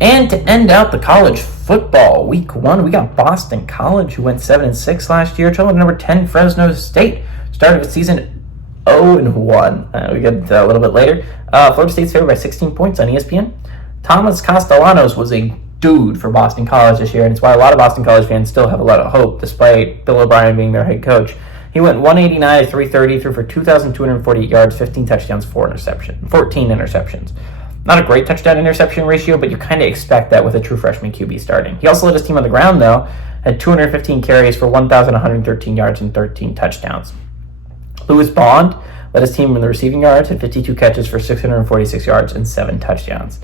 And to end out the college football week 1, we got Boston College, who went 7-6 last year. Trouble number 10, Fresno State, started the season 0-1. We get a little bit later. Florida State's favored by 16 points on ESPN. Thomas Castellanos was a dude for Boston College this year, and it's why a lot of Boston College fans still have a lot of hope, despite Bill O'Brien being their head coach. He went 189 to 330, threw for 2,248 yards, 15 touchdowns, 14 interceptions. Not a great touchdown-interception ratio, but you kind of expect that with a true freshman QB starting. He also led his team on the ground, though, had 215 carries for 1,113 yards and 13 touchdowns. Lewis Bond led his team in the receiving yards, had 52 catches for 646 yards and 7 touchdowns.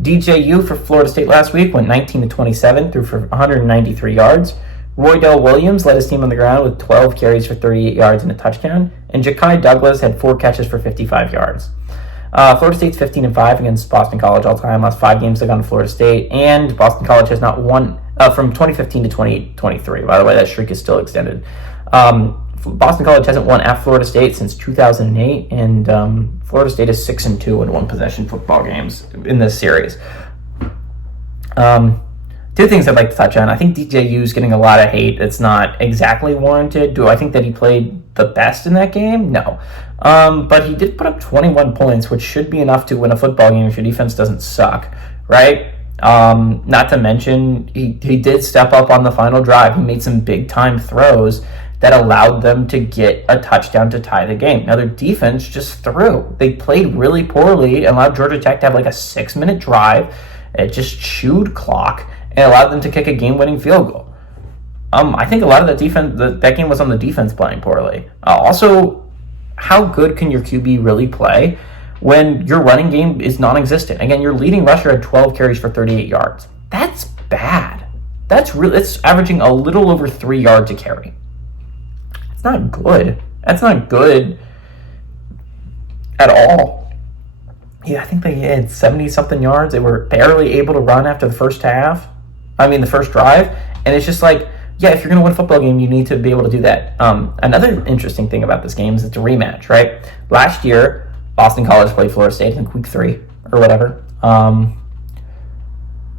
DJU for Florida State last week went 19 to 27, threw for 193 yards. Roydell Williams led his team on the ground with 12 carries for 38 yards and a touchdown. And Ja'Kai Douglas had 4 catches for 55 yards. Florida State's 15-5 against Boston College all time. Last 5 games they've gone to Florida State, and Boston College has not won from 2015 to 2023. By the way, that streak is still extended. Boston College hasn't won at Florida State since 2008, and Florida State is 6-2 in one-possession football games in this series. 2 things I'd like to touch on. I think DJU is getting a lot of hate. It's not exactly warranted. Do I think that he played the best in that game? No. But he did put up 21 points, which should be enough to win a football game if your defense doesn't suck, right? Not to mention, he did step up on the final drive. He made some big-time throws that allowed them to get a touchdown to tie the game. Now, their defense just threw. They played really poorly and allowed Georgia Tech to have like a 6-minute drive. It just chewed clock and allowed them to kick a game-winning field goal. I think a lot of that game was on the defense playing poorly. Also, how good can your QB really play when your running game is non-existent? Again, your leading rusher had 12 carries for 38 yards. That's bad. It's averaging a little over 3 yards a carry. It's not good. That's not good at all. Yeah, I think they had 70-something yards. They were barely able to run after the first drive. And it's just like, yeah, if you're going to win a football game, you need to be able to do that. Another interesting thing about this game is it's a rematch, right? Last year, Boston College played Florida State in week 3 or whatever.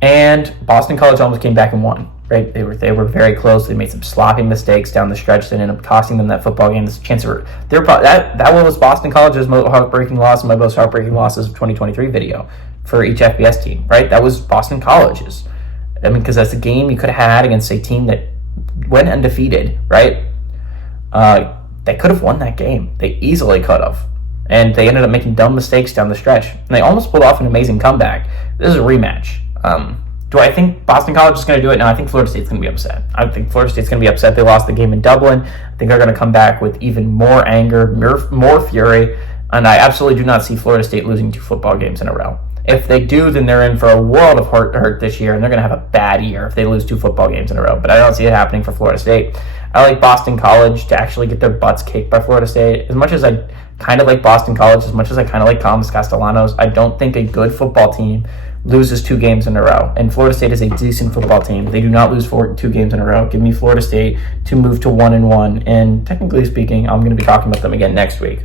And Boston College almost came back and won, right? They were very close. They made some sloppy mistakes down the stretch that ended up costing them that football game. This chance that was Boston College's most heartbreaking loss and my most heartbreaking losses of 2023 video for each FBS team, right? That was Boston College's. I mean, because that's a game you could have had against a team that went undefeated, right? They could have won that game. They easily could have. And they ended up making dumb mistakes down the stretch. And they almost pulled off an amazing comeback. This is a rematch. Do I think Boston College is going to do it? No, I think Florida State's going to be upset. I think Florida State's going to be upset they lost the game in Dublin. I think they're going to come back with even more anger, more fury. And I absolutely do not see Florida State losing 2 football games in a row. If they do, then they're in for a world of hurt this year, and they're going to have a bad year if they lose 2 football games in a row. But I don't see it happening for Florida State. I like Boston College to actually get their butts kicked by Florida State. As much as I kind of like Boston College, as much as I kind of like Thomas Castellanos, I don't think a good football team loses 2 games in a row. And Florida State is a decent football team. They do not lose 2 games in a row. Give me Florida State to move to 1-1. And technically speaking, I'm going to be talking about them again next week.